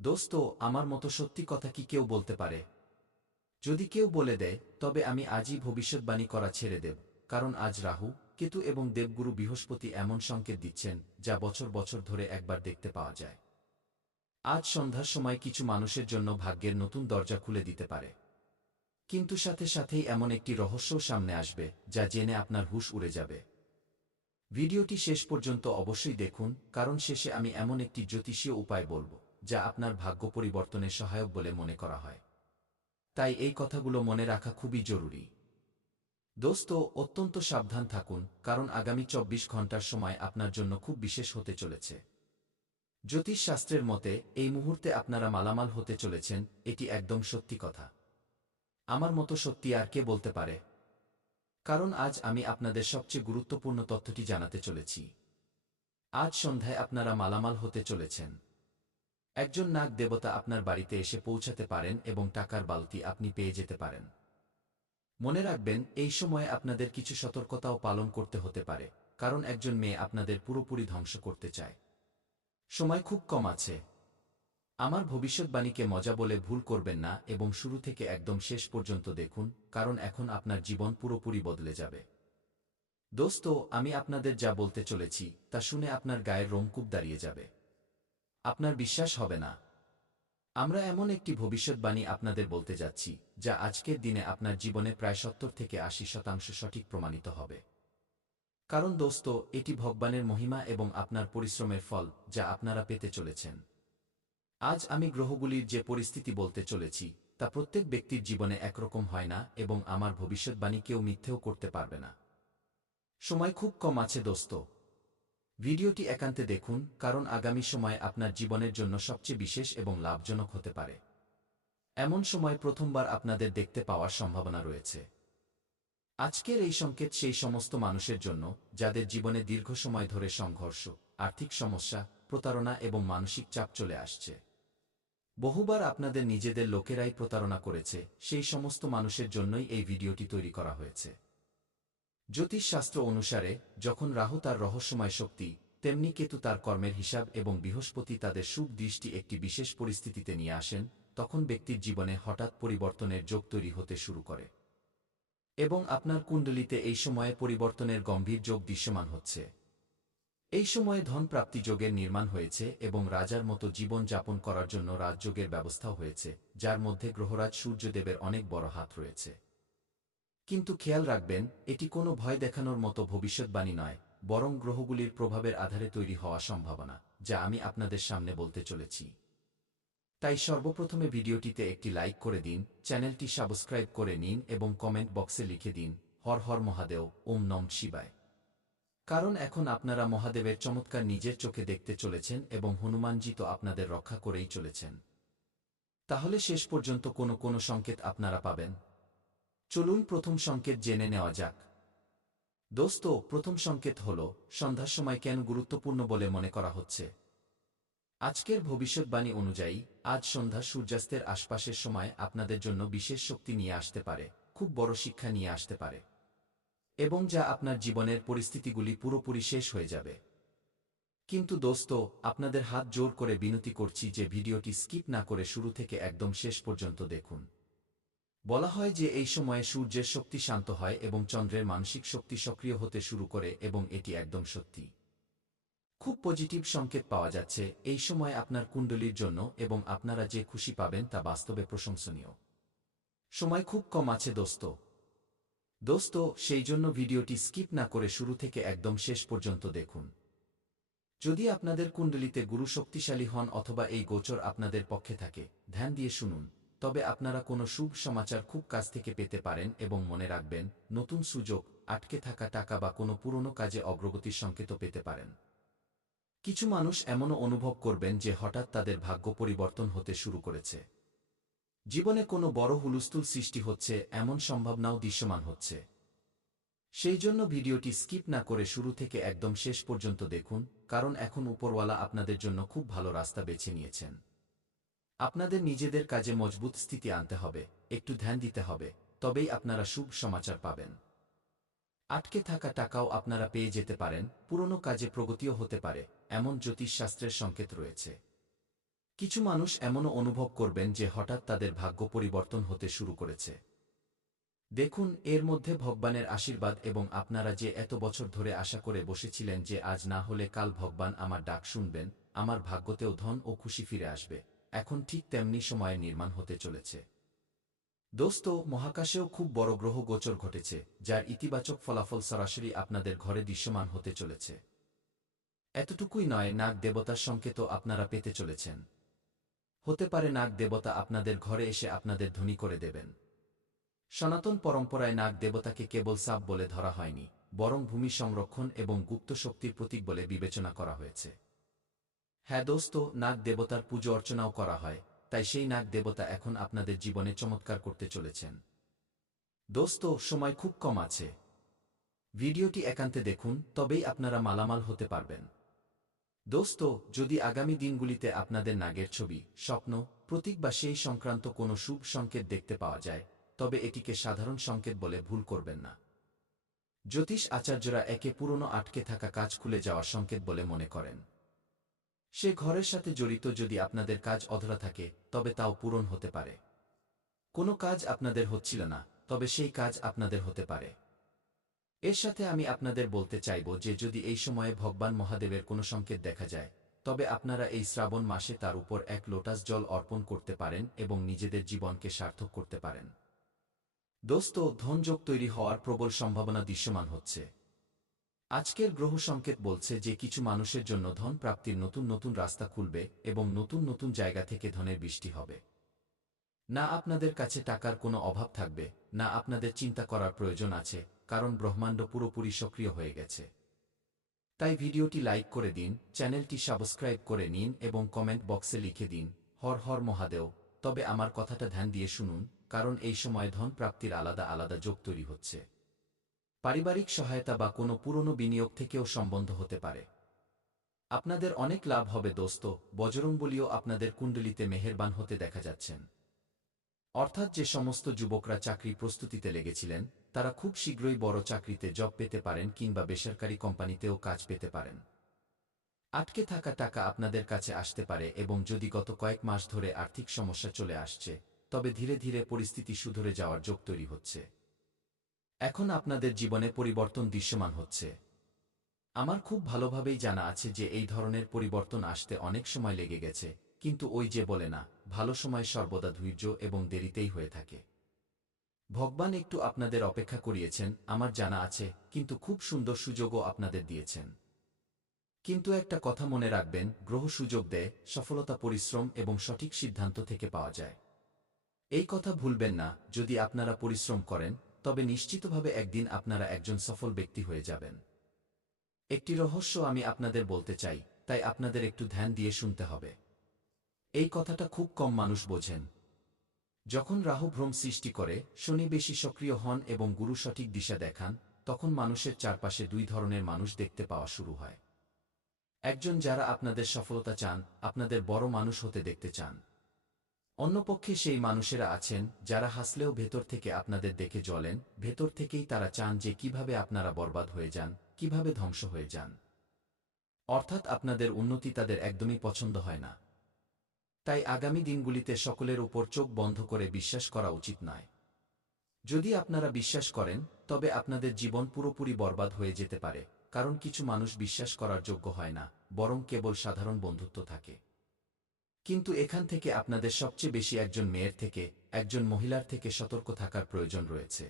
দোস্ত, আমার মতো সত্যি কথা কি কেউ বলতে পারে? যদি কেউ বলে দেয়, তবে আমি আজই ভবিষ্যৎবাণী করা ছেড়ে দেব। কারণ আজ রাহু, কেতু এবং দেবগুরু বৃহস্পতি এমন সংকেত দিচ্ছেন, যা বছর বছর ধরে একবার দেখতে পাওয়া যায়। আজ সন্ধ্যার সময় কিছু মানুষের জন্য ভাগ্যের নতুন দরজা খুলে দিতে পারে। কিন্তু সাথে সাথেই এমন একটি রহস্যও সামনে আসবে, যা জেনে আপনার হুঁশ উড়ে যাবে। ভিডিওটি শেষ পর্যন্ত অবশ্যই দেখুন, কারণ শেষে আমি এমন একটি জ্যোতিষীয় উপায় বলব, যা আপনার ভাগ্য পরিবর্তনে সহায়ক বলে মনে করা হয়। তাই এই কথাগুলো মনে রাখা খুবই জরুরি। দোস্ত, অত্যন্ত সাবধান থাকুন, কারণ আগামী ২৪ ঘন্টার সময় আপনার জন্য খুব বিশেষ হতে চলেছে। জ্যোতিষ শাস্ত্রের মতে এই মুহূর্তে আপনারা মালামাল হতে চলেছেন, এটি একদম সত্যি কথা। আমার মতো সত্যি আর কে বলতে পারে? কারণ আজ আমি আপনাদের সবচেয়ে গুরুত্বপূর্ণ তথ্যটি জানাতে চলেছি। আজ সন্ধ্যায় আপনারা মালামাল হতে চলেছেন। একজন নাগ দেবতা আপনার বাড়িতে এসে পৌঁছাতে পারেন এবং টাকার বালতি আপনি পেয়ে যেতে পারেন। মনে রাখবেন, এই সময়ে আপনাদের কিছু সতর্কতাও পালন করতে হতে পারে, কারণ একজন মেয়ে আপনাদের পুরোপুরি ধ্বংস করতে চায়। সময় খুব কম আছে। আমার ভবিষ্যৎবাণীকে মজা বলে ভুল করবেন না এবং শুরু থেকে একদম শেষ পর্যন্ত দেখুন, কারণ এখন আপনার জীবন পুরোপুরি বদলে যাবে। দোস্ত, আমি আপনাদের যা বলতে চলেছি তা শুনে আপনার গায়ের রোমকূপ দাঁড়িয়ে যাবে। আপনার বিশ্বাস হবে না। আমরা এমন একটি ভবিষ্যৎবাণী আপনাদের বলতে যাচ্ছি, যা আজকের দিনে আপনার জীবনে প্রায় ৭০ থেকে ৮০% সঠিক প্রমাণিত হবে। কারণ দোস্ত, এটি ভগবানের মহিমা এবং আপনার পরিশ্রমের ফল, যা আপনারা পেতে চলেছেন। আজ আমি গ্রহগুলির যে পরিস্থিতি বলতে চলেছি, তা প্রত্যেক ব্যক্তির জীবনে একরকম হয় না এবং আমার ভবিষ্যৎবাণী কেউ মিথ্যেও করতে পারবে না। সময় খুব কম আছে দোস্ত। ভিডিওটি একান্তে দেখুন, কারণ আগামী সময় আপনার জীবনের জন্য সবচেয়ে বিশেষ এবং লাভজনক হতে পারে। এমন সময় প্রথমবার আপনাদের দেখতে পাওয়ার সম্ভাবনা রয়েছে। আজকের এই সংকেত সেই সমস্ত মানুষের জন্য, যাদের জীবনে দীর্ঘ সময় ধরে সংঘর্ষ, আর্থিক সমস্যা, প্রতারণা এবং মানসিক চাপ চলে আসছে। বহুবার আপনাদের নিজেদের লোকেরাই প্রতারণা করেছে, সেই সমস্ত মানুষের জন্যই এই ভিডিওটি তৈরি করা হয়েছে। জ্যোতিষশাস্ত্র অনুসারে, যখন রাহু তার রহস্যময় শক্তি, তেমনি কেতু তার কর্মের হিসাব এবং বৃহস্পতি তাদের শুভ দৃষ্টি একটি বিশেষ পরিস্থিতিতে নিয়ে আসেন, তখন ব্যক্তির জীবনে হঠাৎ পরিবর্তনের যোগ তৈরি হতে শুরু করে। এবং আপনার কুণ্ডলিতে এই সময়ে পরিবর্তনের গম্ভীর যোগ দৃশ্যমান হচ্ছে। এই সময়ে ধন প্রাপ্তি যোগের নির্মাণ হয়েছে এবং রাজার মতো জীবন যাপন করার জন্য রাজযোগের ব্যবস্থাও হয়েছে, যার মধ্যে গ্রহরাজ সূর্যদেবের অনেক বড় হাত রয়েছে। কিন্তু খেয়াল রাখবেন, এটি কোনো ভয় দেখানোর মতো ভবিষ্যৎবাণী নয়, বরং গ্রহগুলির প্রভাবের আধারে তৈরি হওয়া সম্ভাবনা, যা আমি আপনাদের সামনে বলতে চলেছি। তাই সর্বপ্রথমে ভিডিওটিতে একটি লাইক করে দিন, চ্যানেলটি সাবস্ক্রাইব করে নিন এবং কমেন্ট বক্সে লিখে দিন, হর হর মহাদেব, ওম নম শিবায়। কারণ এখন আপনারা মহাদেবের চমৎকার নিজের চোখে দেখতে চলেছেন এবং হনুমানজি তো আপনাদের রক্ষা করেই চলেছেন। তাহলে শেষ পর্যন্ত কোনো সংকেত আপনারা পাবেন। চলুন প্রথম সংকেত জেনে নেওয়া যাক। দোস্ত, প্রথম সংকেত হল, সন্ধ্যার সময় কেন গুরুত্বপূর্ণ বলে মনে করা হচ্ছে। আজকের ভবিষ্যৎবাণী অনুযায়ী, আজ সন্ধ্যা সূর্যাস্তের আশপাশের সময় আপনাদের জন্য বিশেষ শক্তি নিয়ে আসতে পারে, খুব বড় শিক্ষা নিয়ে আসতে পারে, এবং যা আপনার জীবনের পরিস্থিতিগুলি পুরোপুরি শেষ হয়ে যাবে। কিন্তু দোস্ত, আপনাদের হাত জোর করে বিনতি করছি যে ভিডিওটি স্কিপ না করে শুরু থেকে একদম শেষ পর্যন্ত দেখুন। বলা হয় যে এই সময়ে সূর্যের শক্তি শান্ত হয় এবং চন্দ্রের মানসিক শক্তি সক্রিয় হতে শুরু করে, এবং এটি একদম সত্যি। খুব পজিটিভ সংকেত পাওয়া যাচ্ছে এই সময় আপনার কুণ্ডলীর জন্য, এবং আপনারা যে খুশি পাবেন তা বাস্তবে প্রশংসনীয়। সময় খুব কম আছে দোস্ত। দোস্ত, সেই জন্য ভিডিওটি স্কিপ না করে শুরু থেকে একদম শেষ পর্যন্ত দেখুন। যদি আপনাদের কুণ্ডলিতে গুরু শক্তিশালী হন অথবা এই গোচর আপনাদের পক্ষে থাকে, ধ্যান দিয়ে শুনুন, তবে আপনারা কোনো শুভ সমাচার খুব কাছ থেকে পেতে পারেন। এবং মনে রাখবেন, নতুন সুযোগ, আটকে থাকা টাকা বা কোনো পুরনো কাজে অগ্রগতির সংকেতও পেতে পারেন। কিছু মানুষ এমনও অনুভব করবেন যে হঠাৎ তাদের ভাগ্য পরিবর্তন হতে শুরু করেছে। জীবনে কোনো বড় হুলস্থুল সৃষ্টি হচ্ছে, এমন সম্ভাবনাও দৃশ্যমান হচ্ছে। সেই জন্য ভিডিওটি স্কিপ না করে শুরু থেকে একদম শেষ পর্যন্ত দেখুন, কারণ এখন উপরওয়ালা আপনাদের জন্য খুব ভালো রাস্তা বেছে নিয়েছেন। আপনাদের নিজেদের কাজে মজবুত স্থিতি আনতে হবে, একটু ধ্যান দিতে হবে, তবেই আপনারা শুভ সমাচার পাবেন। আটকে থাকা টাকাও আপনারা পেয়ে যেতে পারেন, পুরনো কাজে প্রগতিও হতে পারে, এমন জ্যোতিষশাস্ত্রের সংকেত রয়েছে। কিছু মানুষ এমনও অনুভব করবেন যে হঠাৎ তাদের ভাগ্য পরিবর্তন হতে শুরু করেছে। দেখুন, এর মধ্যে ভগবানের আশীর্বাদ এবং আপনারা যে এত বছর ধরে আশা করে বসেছিলেন যে আজ না হলে কাল ভগবান আমার ডাক শুনবেন, আমার ভাগ্যতেও ধন ও খুশি ফিরে আসবে, এখন ঠিক তেমনি সময়ে নির্মাণ হতে চলেছে। দোস্ত, মহাকাশেও খুব বড় গ্রহ গোচর ঘটেছে, যার ইতিবাচক ফলাফল সরাসরি আপনাদের ঘরে দৃশ্যমান হতে চলেছে। এতটুকুই নয়, নাগ দেবতার সংকেতও আপনারা পেতে চলেছেন। হতে পারে নাগ দেবতা আপনাদের ঘরে এসে আপনাদের ধনী করে দেবেন। সনাতন পরম্পরায় নাগ দেবতাকে কেবল সাপ বলে ধরা হয়নি, বরং ভূমি সংরক্ষণ এবং গুপ্ত শক্তির প্রতীক বলে বিবেচনা করা হয়েছে। হ্যাঁ দোস্ত, নাগ দেবতার পুজো অর্চনাও করা হয়, তাই সেই নাগ দেবতা এখন আপনাদের জীবনে চমৎকার করতে চলেছেন। দোস্ত, সময় খুব কম আছে। ভিডিওটি একান্তে দেখুন, তবেই আপনারা মালামাল হতে পারবেন। দোস্ত, যদি আগামী দিনগুলিতে আপনাদের নাগের ছবি, স্বপ্ন, প্রতীক বা সেই সংক্রান্ত কোনো শুভ সংকেত দেখতে পাওয়া যায়, তবে এটিকে সাধারণ সংকেত বলে ভুল করবেন না। জ্যোতিষ আচার্যরা একে পুরনো আটকে থাকা কাজ খুলে যাওয়ার সংকেত বলে মনে করেন। সে ঘরের সাথে জড়িত যদি আপনাদের কাজ অধরা থাকে, তবে তাও পূরণ হতে পারে। কোনো কাজ আপনাদের হচ্ছিল না, তবে সেই কাজ আপনাদের হতে পারে। এর সাথে আমি আপনাদের বলতে চাইব যে যদি এই সময়ে ভগবান মহাদেবের কোনো সংকেত দেখা যায়, তবে আপনারা এই শ্রাবণ মাসে তার উপর এক লোটাস জল অর্পণ করতে পারেন এবং নিজেদের জীবনকে সার্থক করতে পারেন। দোস্ত, ধনযোগ তৈরি হওয়ার প্রবল সম্ভাবনা দৃশ্যমান হচ্ছে। আজকের গ্রহ সংকেত বলছে যে কিছু মানুষের জন্য ধন প্রাপ্তির নতুন নতুন রাস্তা খুলবে এবং নতুন নতুন জায়গা থেকে ধনের বৃষ্টি হবে। না আপনাদের কাছে টাকার কোনো অভাব থাকবে, না আপনাদের চিন্তা করার প্রয়োজন আছে, কারণ ব্রহ্মাণ্ড পুরোপুরি সক্রিয় হয়ে গেছে। তাই ভিডিওটি লাইক করে দিন, চ্যানেলটি সাবস্ক্রাইব করে নিন এবং কমেন্ট বক্সে লিখে দিন, হর হর মহাদেব। তবে আমার কথাটা ধ্যান দিয়ে শুনুন, কারণ এই সময় ধন প্রাপ্তির আলাদা আলাদা যোগ তৈরি হচ্ছে। পারিবারিক সহায়তা বা কোনো পুরনো বিনিয়োগ থেকেও সম্বন্ধ হতে পারে। আপনাদের অনেক লাভ হবে দোস্ত। বজরংবলীও আপনাদের কুণ্ডলিতে মেহেরবান হতে দেখা যাচ্ছেন। অর্থাৎ যে সমস্ত যুবকরা চাকরি প্রস্তুতিতে লেগেছিলেন, তারা খুব শীঘ্রই বড় চাকরিতে জব পেতে পারেন কিংবা বেসরকারি কোম্পানিতেও কাজ পেতে পারেন। আটকে থাকা টাকা আপনাদের কাছে আসতে পারে এবং যদি গত কয়েক মাস ধরে আর্থিক সমস্যা চলে আসছে, তবে ধীরে ধীরে পরিস্থিতি সুধরে যাওয়ার যোগ তৈরি হচ্ছে। এখন আপনাদের জীবনে পরিবর্তন দৃশ্যমান হচ্ছে। আমার খুব ভালোভাবেই জানা আছে যে এই ধরনের পরিবর্তন আসতে অনেক সময় লেগে গেছে, কিন্তু ওই যে বলে না, ভালো সময় সর্বদা ধৈর্য এবং দেরিতেই হয়ে থাকে। ভগবান একটু আপনাদের অপেক্ষা করিয়েছেন, আমার জানা আছে, কিন্তু খুব সুন্দর সুযোগও আপনাদের দিয়েছেন। কিন্তু একটা কথা মনে রাখবেন, গ্রহ সুযোগ দেয়, সফলতা পরিশ্রম এবং সঠিক সিদ্ধান্ত থেকে পাওয়া যায়। এই কথা ভুলবেন না, যদি আপনারা পরিশ্রম করেন, তবে নিশ্চিতভাবে একদিন আপনারা একজন সফল ব্যক্তি হয়ে যাবেন। একটি রহস্য আমি আপনাদের বলতে চাই, তাই আপনাদের একটু ধ্যান দিয়ে শুনতে হবে। এই কথাটা খুব কম মানুষ বোঝেন। যখন রাহু ভ্রম সৃষ্টি করে, শনি বেশি সক্রিয় হন এবং গুরু সঠিক দিশা দেখান, তখন মানুষের চারপাশে দুই ধরনের মানুষ দেখতে পাওয়া শুরু হয়। একজন যারা আপনাদের সফলতা চান, আপনাদের বড় মানুষ হতে দেখতে চান। অন্যপক্ষে সেই মানুষেরা আছেন, যারা হাসলেও ভেতর থেকে আপনাদের দেখে জ্বলেন, ভেতর থেকেই তারা চান যে কিভাবে আপনারা বরবাদ হয়ে যান, কিভাবে ধ্বংস হয়ে যান। অর্থাৎ আপনাদের উন্নতি তাদের একদমই পছন্দ হয় না। তাই আগামী দিনগুলিতে সকলের উপর চোখ বন্ধ করে বিশ্বাস করা উচিত নয়। যদি আপনারা বিশ্বাস করেন, তবে আপনাদের জীবন পুরোপুরি বরবাদ হয়ে যেতে পারে, কারণ কিছু মানুষ বিশ্বাস করার যোগ্য হয় না, বরং কেবল সাধারণ বন্ধুত্ব থাকে। কিন্তু এখান থেকে আপনাদের সবচেয়ে বেশি একজন মেয়ের থেকে, একজন মহিলার থেকে সতর্ক থাকার প্রয়োজন রয়েছে।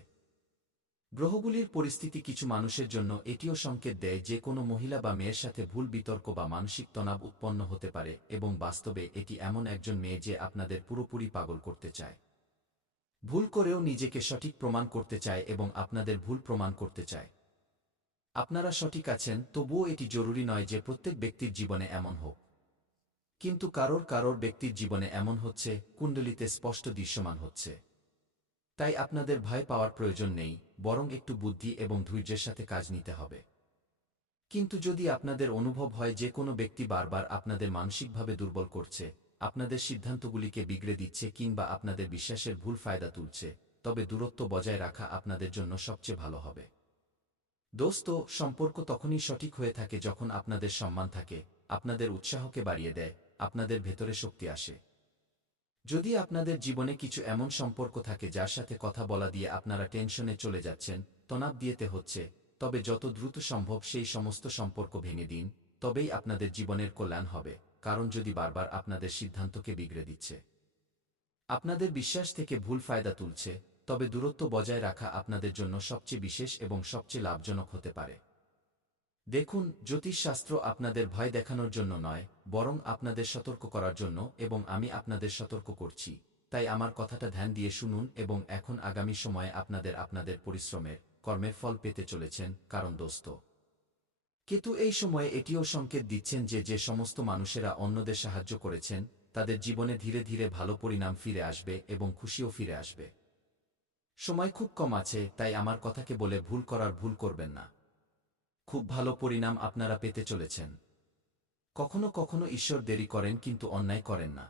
গ্রহগুলির পরিস্থিতি কিছু মানুষের জন্য এটিও সংকেত দেয় যে কোনো মহিলা বা মেয়ের সাথে ভুল বিতর্ক বা মানসিক তনাব উৎপন্ন হতে পারে এবং বাস্তবে এটি এমন একজন মেয়ে যে আপনাদের পুরোপুরি পাগল করতে চায়। ভুল করেও নিজেকে সঠিক প্রমাণ করতে চায় এবং আপনাদের ভুল প্রমাণ করতে চায়। আপনারা সঠিক আছেন, তবুও এটি জরুরি নয় যে প্রত্যেক ব্যক্তির জীবনে এমন হোক। কিন্তু কারোর কারোর ব্যক্তির জীবনে এমন হচ্ছে, কুণ্ডলিতে স্পষ্ট দৃশ্যমান হচ্ছে। তাই আপনাদের ভয় পাওয়ার প্রয়োজন নেই, বরং একটু বুদ্ধি এবং ধৈর্যের সাথে কাজ নিতে হবে। কিন্তু যদি আপনাদের অনুভব হয় যে কোনো ব্যক্তি বারবার আপনাদের মানসিকভাবে দুর্বল করছে, আপনাদের সিদ্ধান্তগুলিকে বিগড়ে দিচ্ছে কিংবা আপনাদের বিশ্বাসের ভুল ফায়দা তুলছে, তবে দূরত্ব বজায় রাখা আপনাদের জন্য সবচেয়ে ভালো হবে। দোস্ত, সম্পর্ক তখনই সঠিক হয়ে থাকে যখন আপনাদের সম্মান থাকে, আপনাদের উৎসাহকে বাড়িয়ে দেয়, আপনাদের ভেতরে শক্তি আসে। যদি আপনাদের জীবনে কিছু এমন সম্পর্ক থাকে যার সাথে কথা বলা দিয়ে আপনারা টেনশনে চলে যাচ্ছেন, তনাব দিয়েতে হচ্ছে, তবে যত দ্রুত সম্ভব সেই সমস্ত সম্পর্ক ভেঙে দিন, তবেই আপনাদের জীবনের কল্যাণ হবে, কারণ যদি বারবার আপনাদের সিদ্ধান্তকে বিগড়ে দিচ্ছে, আপনাদের বিশ্বাস থেকে ভুল ফায়দা তুলছে, তবে দূরত্ব বজায় রাখা আপনাদের জন্য সবচেয়ে বিশেষ এবং সবচেয়ে লাভজনক হতে পারে। দেখুন, জ্যোতিষশাস্ত্র আপনাদের ভয় দেখানোর জন্য নয়, বরং আপনাদের সতর্ক করার জন্য, এবং আমি আপনাদের সতর্ক করছি। তাই আমার কথাটা ধ্যান দিয়ে শুনুন এবং এখন আগামী সময়ে আপনাদের পরিশ্রমের, কর্মের ফল পেতে চলেছেন, কারণ দোস্ত কেতু এই সময়ে এটিও সংকেত দিচ্ছেন যে যে সমস্ত মানুষেরা অন্যদের সাহায্য করেছেন, তাদের জীবনে ধীরে ধীরে ভালো পরিণাম ফিরে আসবে এবং খুশিও ফিরে আসবে। সময় খুব কম আছে, তাই আমার কথাকে বলে ভুল করবেন না। খুব ভালো পরিণাম আপনারা পেতে চলেছেন। কখনো কখনো ঈশ্বর দেরি করেন কিন্তু অন্যায় করেন না।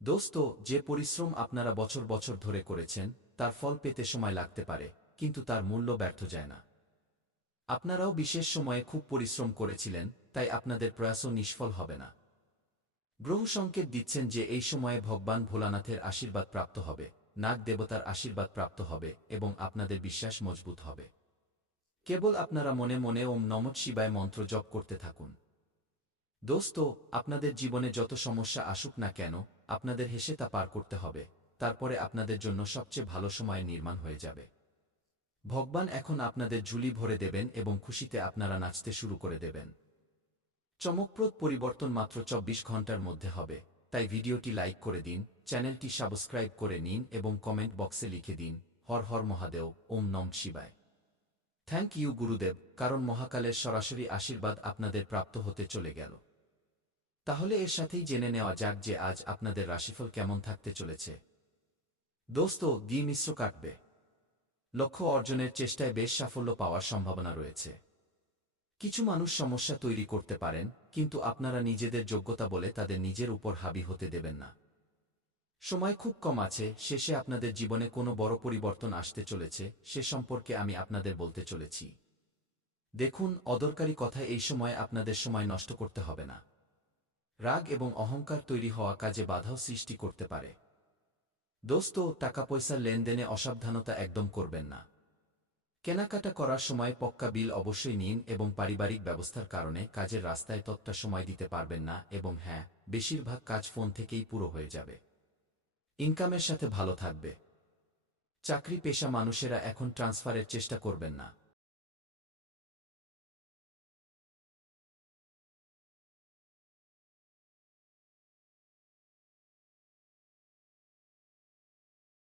দোস্ত, যে পরিশ্রম আপনারা বছর বছর ধরে করেছেন, তার ফল পেতে সময় লাগতে পারে, কিন্তু তার মূল্য ব্যর্থ যায় না। আপনারাও বিশেষ সময়ে খুব পরিশ্রম করেছিলেন, তাই আপনাদের প্রয়াসও নিষ্ফল হবে না। গ্রহ সংকেত দিচ্ছেন যে এই সময়ে ভগবান ভোলানাথের আশীর্বাদ প্রাপ্ত হবে, নাগ দেবতার আশীর্বাদ প্রাপ্ত হবে এবং আপনাদের বিশ্বাস মজবুত হবে। কেবল আপনারা মনে মনে ওম নমঃ শিবায় মন্ত্র জপ করতে থাকুন। দোস্ত, আপনাদের জীবনে যত সমস্যা আসুক না কেন, আপনাদের হেসে তা পার করতে হবে, তারপরে আপনাদের জন্য সবচেয়ে ভালো সময় নির্মাণ হয়ে যাবে। ভগবান এখন আপনাদের ঝুলি ভরে দেবেন এবং খুশিতে আপনারা নাচতে শুরু করে দেবেন। চমকপ্রদ পরিবর্তন মাত্র ২৪ ঘন্টার মধ্যে হবে, তাই ভিডিওটি লাইক করে দিন, চ্যানেলটি সাবস্ক্রাইব করে নিন এবং কমেন্ট বক্সে লিখে দিন, হর হর মহাদেব, ওম নমঃ শিবায়। থ্যাংক ইউ গুরুদেব, কারণ মহাকালের সরাসরি আশীর্বাদ আপনাদের প্রাপ্ত হতে চলে গেল। তাহলে এর সাথেই জেনে নেওয়া যাক যে আজ আপনাদের রাশিফল কেমন থাকতে চলেছে। দোস্ত, মিশ্র কাটবে। লক্ষ্য অর্জনের চেষ্টায় বেশ সাফল্য পাওয়ার সম্ভাবনা রয়েছে। কিছু মানুষ সমস্যা তৈরি করতে পারেন, কিন্তু আপনারা নিজেদের যোগ্যতা বলে তাদের নিজের উপর হাবি হতে দেবেন না। সময় খুব কম আছে, শেষে আপনাদের জীবনে কোনো বড় পরিবর্তন আসতে চলেছে, সে সম্পর্কে আমি আপনাদের বলতে চলেছি। দেখুন, অদরকারি কথায় এই সময় আপনাদের সময় নষ্ট করতে হবে না। রাগ এবং অহংকার তৈরি হওয়া কাজে বাধাও সৃষ্টি করতে পারে। দোস্ত, টাকা পয়সার লেনদেনে অসাবধানতা একদম করবেন না। কেনাকাটা করার সময় পক্কা বিল অবশ্যই নিন এবং পারিবারিক ব্যবস্থার কারণে কাজের রাস্তায় ততটা সময় দিতে পারবেন না, এবং হ্যাঁ, বেশিরভাগ কাজ ফোন থেকেই পুরো হয়ে যাবে। ইনকামের সাথে ভালো থাকবে। চাকরি পেশা মানুষেরা এখন ট্রান্সফারের চেষ্টা করবেন না।